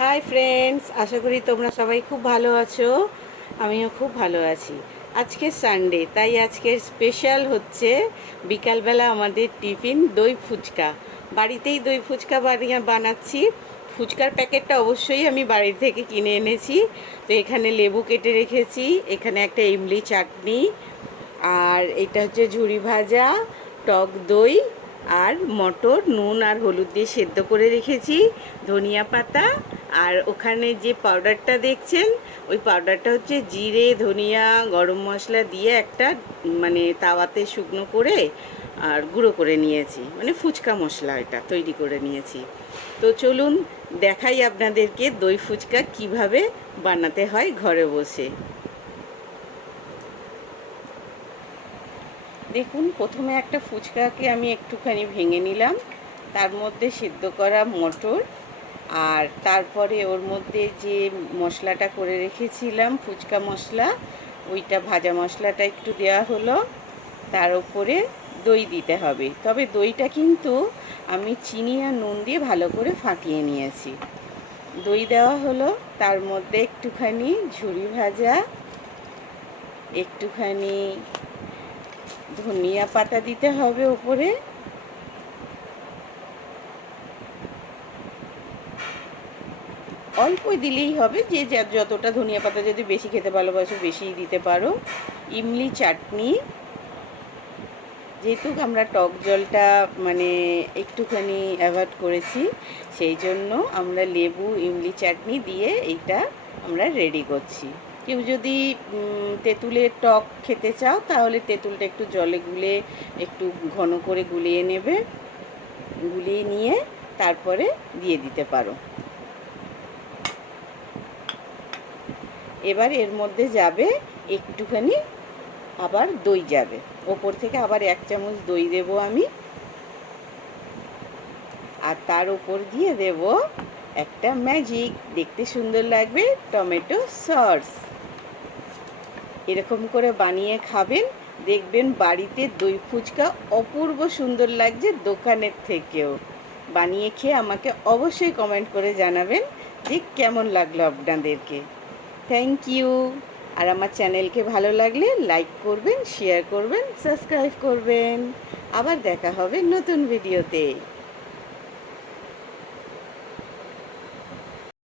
Hi friends, আশা করি তোমরা সবাই খুব ভালো আছো। আমিও খুব ভালো আছি। আজকে সানডে, তাই আজকের স্পেশাল হচ্ছে বিকালবেলা আমাদের টিফিন দই ফুচকা। বাড়িতেই দই ফুচকা বানাচ্ছি। ফুচকার প্যাকেটটা অবশ্যই আমি বাড়ি থেকে কিনে এনেছি। তো এখানে লেবু কেটে রেখেছি, এখানে একটা ইমলি চাটনি, আর এটা হচ্ছে ঝুরি ভাজা, টক দই, আর মটর নুন আর হলুদ দিয়ে সেদ্ধ করে রেখেছি, ধনিয়া পাতা। আর ওখানে যে পাউডারটা দেখছেন, ওই পাউডারটা হচ্ছে জিরে, ধনিয়া, গরম মশলা দিয়ে একটা মানে তাওয়াতে শুকনো করে আর গুঁড়ো করে নিয়েছি, মানে ফুচকা মশলা এটা তৈরি করে নিয়েছি। তো চলুন দেখাই আপনাদেরকে দই ফুচকা কিভাবে বানাতে হয় ঘরে বসে। দেখুন, প্রথমে একটা ফুচকাকে আমি একটুখানি ভেঙে নিলাম, তার মধ্যে সেদ্ধ করা মটর, আর তারপরে ওর মধ্যে যে মশলাটা করে রেখেছিলাম ফুচকা মশলা, ওইটা ভাজা মশলাটা একটু দেওয়া হলো। তার উপরে দই দিতে হবে, তবে দইটা কিন্তু আমি চিনি আর নুন দিয়ে ভালো করে ফাটিয়ে নিয়েছি। দই দেওয়া হলো, তার মধ্যে একটুখানি ঝুরি ভাজা, একটুখানি ধনিয়া পাতা দিতে হবে ওপরে, অল্প দিলেই হবে, যে যতটা ধনিয়া পাতা যদি বেশি খেতে ভালোবাসো বেশিই দিতে পারো। ইমলি চাটনি, যেহেতু আমরা টক জলটা মানে একটুখানি অ্যাভয়েড করেছি, সেই জন্য আমরা লেবু ইমলি চাটনি দিয়ে এইটা আমরা রেডি করছি। কেউ যদি তেঁতুলের টক খেতে চাও তাহলে তেঁতুলটা একটু জলে গুলে একটু ঘন করে গুলিয়ে নেবে, গুলিয়ে নিয়ে তারপরে দিয়ে দিতে পারো। এবার এর মধ্যে যাবে একটুখানি আবার দই যাবে, ওপর থেকে আবার 1 চামচ দই দেব আমি, আর তার উপর দিয়ে দেব একটা ম্যাজিক, দেখতে সুন্দর লাগবে, টমেটো সস। এরকম করে বানিয়ে খাবেন, দেখবেন বাড়িতে দই ফুচকা অপূর্ব সুন্দর লাগছে দোকানের থেকেও। বানিয়ে খেয়ে আমাকে অবশ্যই কমেন্ট করে জানাবেন যে কেমন লাগলো আপনাদেরকে। Thank you. আর আমার চ্যানেলকে ভালো লাগলে লাইক করবেন, শেয়ার করবেন, সাবস্ক্রাইব করবেন। আবার দেখা হবে নতুন ভিডিওতে।